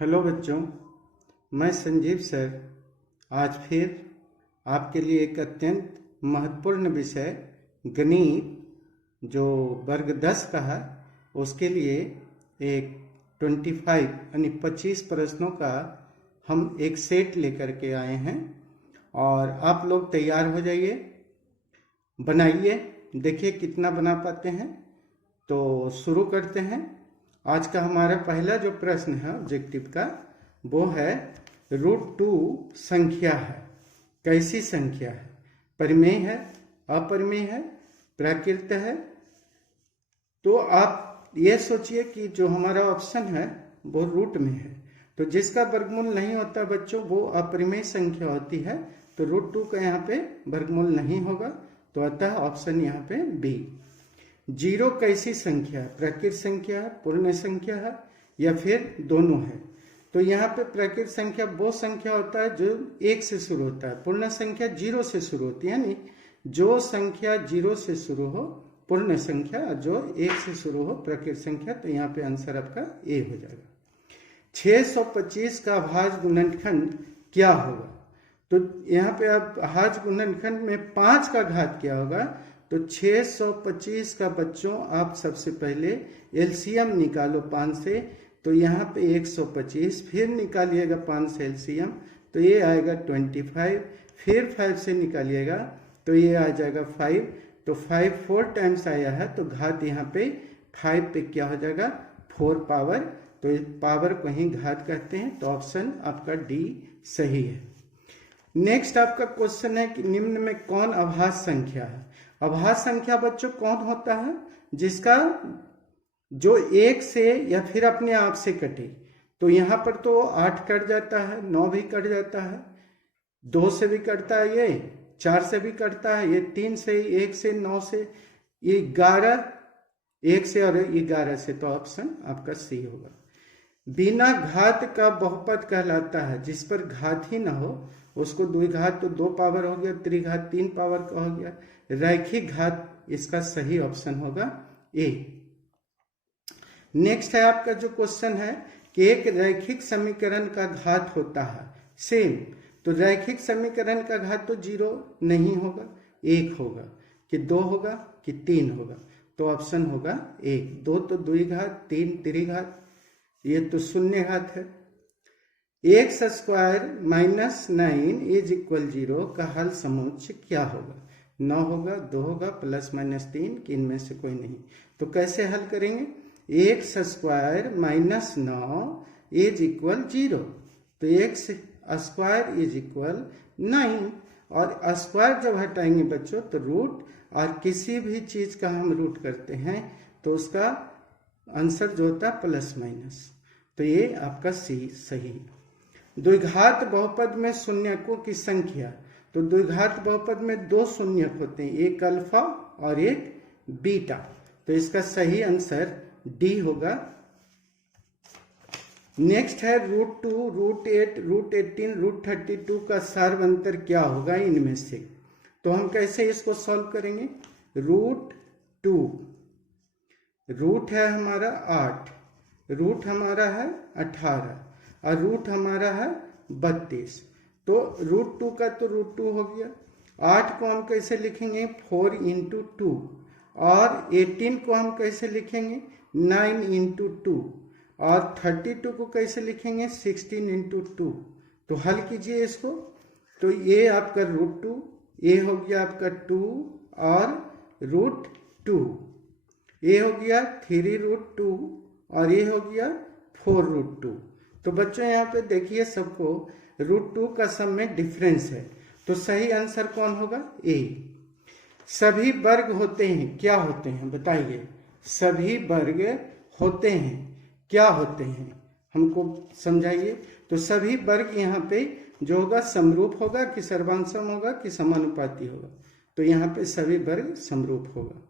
Hello बच्चों, मैं Sanjeev sir आज फिर आपके लिए एक अत्यंत महत्वपूर्ण विषय गणित जो वर्ग 10 का है उसके लिए एक 25 यानी 25 प्रश्नों का हम एक सेट लेकर के आए हैं और आप लोग तैयार हो जाइए, बनाइए, देखिए कितना बना पाते हैं। तो शुरू करते हैं। आज का हमारा पहला जो प्रश्न है ऑब्जेक्टिव का वो है √2 संख्या है। कैसी संख्या है? परिमेय है, अपरिमेय है, प्राकृत है। तो आप ये सोचिए कि जो हमारा ऑप्शन है वो रूट में है, तो जिसका वर्गमूल नहीं होता बच्चों वो अपरिमेय संख्या होती है। तो √2 का यहाँ पे वर्गमूल नहीं होगा, तो अतः ऑप्शन यहाँ पे बी। 0 कैसी संख्या है? प्राकृत संख्या है, पूर्ण संख्या है या फिर दोनों है? तो यहाँ पे प्राकृत संख्या वो संख्या होता है जो 1 से शुरू होता है, पूर्ण संख्या 0 से शुरू होती है। यानी जो संख्या 0 से शुरू हो पूर्ण संख्या, जो 1 से शुरू हो प्राकृत संख्या। तो यहाँ पे आंसर आपका ए हो जाएगा। 625 का अभाज्य गुणनखंड क्या होगा? तो यहाँ पे आप अभाज्य गुणनखंड में 5 का घात क्या होगा? तो 625 का बच्चों आप सबसे पहले एलसीएम निकालो 5 से। तो यहाँ पे 125, फिर निकालिएगा 5 से एलसीएम, तो ये आएगा 25, फिर 5 से निकालिएगा तो ये आ जाएगा 5। तो 5 4 टाइम्स आया है, तो घात यहाँ पे 5 पे क्या हो जाएगा? 4 पावर। तो पावर को ही घात कहते हैं, तो ऑप्शन आपका डी सही है। नेक्स्ट आपका क्वेश्चन है कि निम्न में कौन अभाज्य संख्या है? अभाज्य संख्या बच्चों कौन होता है? जिसका जो 1 से या फिर अपने आप से कटे। तो यहाँ पर तो 8 कट जाता है, 9 भी कट जाता है, 2 से भी कटता है, ये 4 से भी कटता है, ये 3 से, 1 से, 9 से, ये 11, 1 से और 11 से। तो ऑप्शन आपका सी होगा। बिना घात का बहुपद कहलाता है जिस पर घात ही ना हो, उसको द्विघात तो 2 पावर हो गया, त्रिघात 3 पावर का हो गया, रैखिक घात इसका सही ऑप्शन होगा ए। नेक्स्ट है आपका जो क्वेश्चन है कि एक रैखिक समीकरण का घात होता है सेम। तो रैखिक समीकरण का घात तो 0 नहीं होगा, 1 होगा कि 2 होगा कि 3 होगा। तो ऑप्शन होगा 1। 2 तो द्विघात, 3 त्रिघात, ये तो शून्य घात है। x² - 9 = 0 का हल समुच्चय क्या होगा? 9 होगा, 2 होगा, ±3 कि इनमें से कोई नहीं। तो कैसे हल करेंगे? x² - 9 = 0। तो x² = 9 और स्क्वायर जब हटाएंगे बच्चों तो रूट, और किसी भी चीज का हम रूट करते हैं तो उसका आंसर जो होता है प्लस माइनस। तो ये आपका सी सही। द्विघात बहुपद में शून्यकों की संख्या। तो द्विघात बहुपद में 2 शून्यक होते हैं, एक अल्फा और एक बीटा। तो इसका सही आंसर डी होगा। नेक्स्ट है √2, √8, √18, √32 का सार्वंतर क्या होगा इनमें से? तो हम कैसे इसको सॉल्व करेंगे? √2, रूट है हमारा 8, रूट हमारा है 18 और रूट हमारा है 32। तो √2 का तो √2 हो गया। 8 को हम कैसे लिखेंगे? 4 × 2। और 18 को हम कैसे लिखेंगे? 9 × 2। और 32 को कैसे लिखेंगे? 16 × 2। तो हल कीजिए इसको। तो ये आपका √2, ये हो गया आपका 2 और √2, ये हो गया 3√2 और ये हो गया 4√2। तो बच्चों यहाँ पे देखिए सबको √2 का सम में डिफरेंस है, तो सही आंसर कौन होगा? ए। सभी वर्ग होते हैं, क्या होते हैं बताइए? सभी वर्ग होते हैं, क्या होते हैं? हमको समझाइए। तो सभी वर्ग यहाँ पे जो होगा समरूप होगा कि सर्वांशम होगा कि समानुपाती होगा? तो यहाँ पे सभी वर्ग समरूप होगा,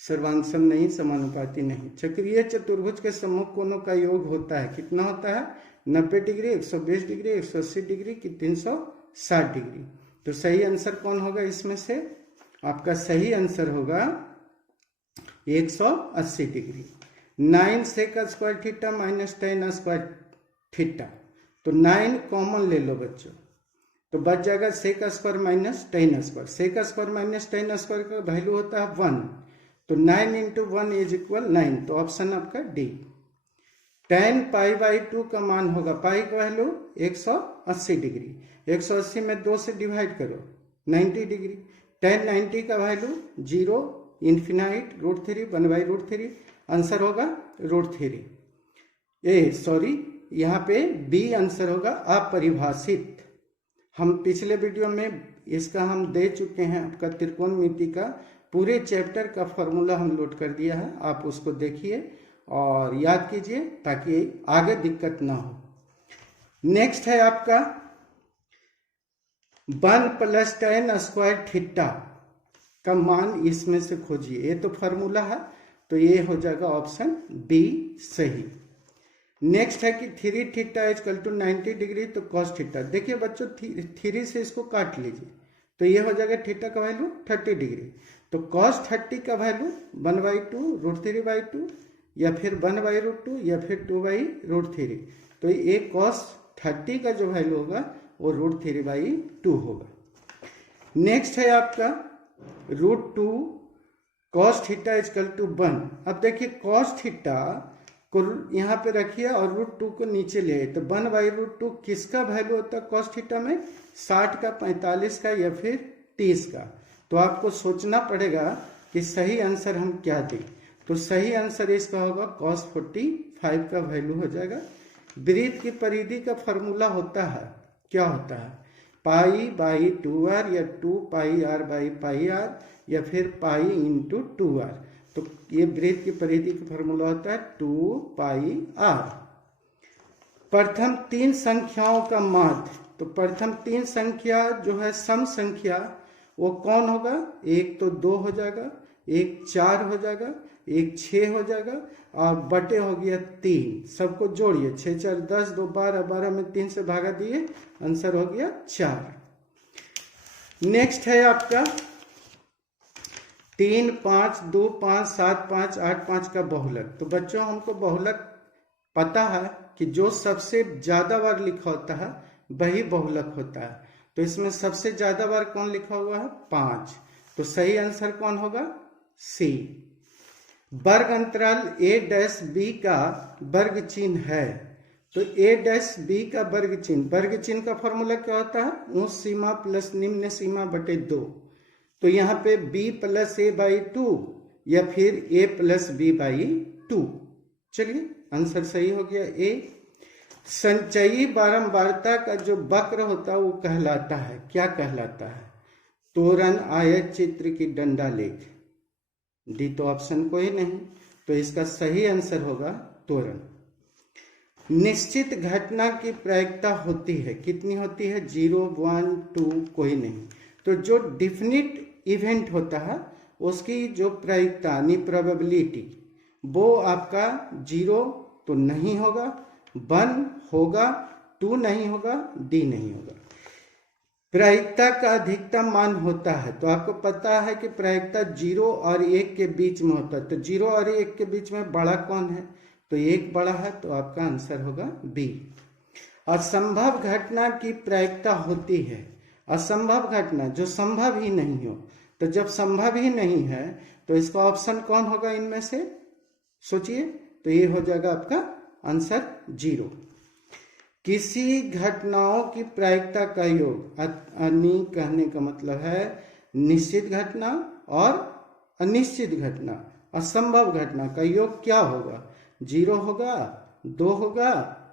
सर्वांशम नहीं, समानुपाती नहीं। चक्रीय चतुर्भुज के सम्मुख कोणों का योग होता है, कितना होता है? 90 डिग्री, 120 डिग्री, 180 डिग्री कि 360 डिग्री। तो सही आंसर कौन होगा इसमें से? आपका सही आंसर होगा 180 डिग्री। 9 sec² θ - tan² theta. तो 9 कॉमन ले लो बच्चों, तो बच जाएगा sec square minus ten square. Sec square minus ten square का वैल्यू होता है 1, तो 9 इंटू 1 इज इक्वल 9, तो ऑप्शन आपका डी। tan पाई बाई 2 का मान होगा, पाई का वैल्यू 180 डिग्री, 180 में 2 से डिवाइड करो 90 डिग्री। tan 90 का वैल्यू 0 इन्फिनाइट √3 1/√3, आंसर होगा √3। सॉरी, यहाँ पे बी आंसर होगा अपरिभाषित। हम पिछले वीडियो में इसका हम दे चुके हैं, आपका त्रिकोणमिति का पूरे चैप्टर का फॉर्मूला हम लोड कर दिया है, आप उसको देखिए और याद कीजिए ताकि आगे दिक्कत ना हो। नेक्स्ट है आपका 1 + tan स्क्वायर थीटा का मान इसमें से खोजिए। ये तो फॉर्मूला है, तो ये हो जाएगा ऑप्शन बी सही। नेक्स्ट है कि 3 थीटा इक्वल टू 90 डिग्री, तो cos थीटा। देखिए बच्चों 3 से इसको काट लीजिए, तो ये हो जाएगा थीटा का वैल्यू 30 डिग्री। तो cos 30 का वैल्यू 1/2 √3/2 या फिर 1/√2 या फिर 2/√3। तो ये cos 30 का जो वैल्यू होगा वो √3/2 होगा। नेक्स्ट है आपका √2 cos थीटा इक्वल टू 1। अब देखिए cos थीटा को यहाँ पे रखिए और √2 को नीचे ले आए, तो 1/√2 किसका वैल्यू होता है cos थीटा में? 60 का, 45 का या फिर 30 का। तो आपको सोचना पड़ेगा कि सही आंसर हम क्या दें। तो सही आंसर इसका होगा cos 45 का वैल्यू हो जाएगा। वृत्त की परिधि का फॉर्मूला होता है, क्या होता है? पाई बाई 2r या 2πr/πr या फिर पाई इंटू 2r। तो ये वृत्त की परिधि का फॉर्मूला होता है 2πr। प्रथम 3 संख्याओं का माध्य, तो प्रथम 3 संख्या जो है सम संख्या, वो कौन होगा? एक तो 2 हो जाएगा, एक 4 हो जाएगा, एक 6 हो जाएगा और बटे हो गया 3। सबको जोड़िए, 6 4 10, 2 12, 12 में 3 से भागा दिए, आंसर हो गया 4। नेक्स्ट है आपका 3 5 2 5 7 5 8 5 का बहुलक। तो बच्चों हमको बहुलक पता है कि जो सबसे ज्यादा बार लिखा होता है वही बहुलक होता है। तो इसमें सबसे ज्यादा बार कौन लिखा हुआ है? 5। तो सही आंसर कौन होगा? सी। वर्ग अंतराल a' का वर्ग चिन्ह है, तो a' का वर्ग चिन्ह का फॉर्मूला क्या होता है? ऊंच सीमा प्लस निम्न सीमा बटे 2। तो यहाँ पे b + a/2 या फिर a + b/2। चलिए आंसर सही हो गया ए। संचयी बारंबारता का जो वक्र होता है वो कहलाता है, क्या कहलाता है? तोरण, आयत चित्र की डंडा लेख। डी तो ऑप्शन कोई नहीं, तो इसका सही आंसर होगा तोरण। निश्चित घटना की प्रायिकता होती है, कितनी होती है? 0 1 2 कोई नहीं। तो जो डिफिनिट इवेंट होता है उसकी जो प्रायिकता यानी प्रोबेबिलिटी, वो आपका 0 तो नहीं होगा, 1 होगा, 2 नहीं होगा, डी नहीं होगा। प्रायिकता का अधिकतम मान होता है, तो आपको पता है कि प्रायिकता 0 और 1 के बीच में होता है। तो 0 और 1 के बीच में बड़ा कौन है? तो 1 बड़ा है, तो आपका आंसर होगा बी। असंभव घटना की प्रायिकता होती है, असंभव घटना जो संभव ही नहीं हो। तो जब संभव ही नहीं है तो इसका ऑप्शन कौन होगा इनमें से? सोचिए, तो ये हो जाएगा आपका आंसर 0। किसी घटनाओं की प्रायिकता का योग, अनि कहने का मतलब है निश्चित घटना और अनिश्चित घटना, असंभव घटना का योग क्या होगा? 0 होगा, 2 होगा,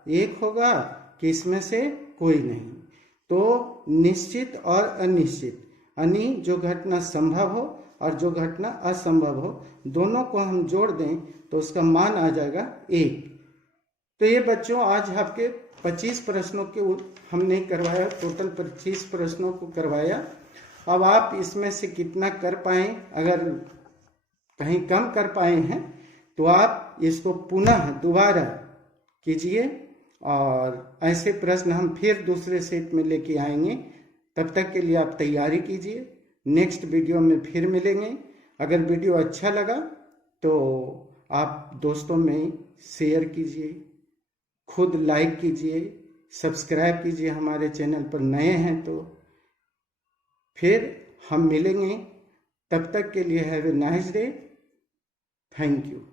1 होगा, कि इसमें से कोई नहीं। तो निश्चित और अनिश्चित, यानी जो घटना संभव हो और जो घटना असंभव हो, दोनों को हम जोड़ दें तो उसका मान आ जाएगा 1। तो ये बच्चों आज आपके 25 प्रश्नों के हमने करवाया, टोटल 25 प्रश्नों को करवाया। अब आप इसमें से कितना कर पाए, अगर कहीं कम कर पाए हैं तो आप इसको पुनः दोबारा कीजिए और ऐसे प्रश्न हम फिर दूसरे सेट में लेके आएंगे। तब तक के लिए आप तैयारी कीजिए, नेक्स्ट वीडियो में फिर मिलेंगे। अगर वीडियो अच्छा लगा तो आप दोस्तों में शेयर कीजिए। खुद लाइक कीजिए, सब्सक्राइब कीजिए हमारे चैनल पर नए हैं तो। फिर हम मिलेंगे, तब तक के लिए have a nice day. Thank you.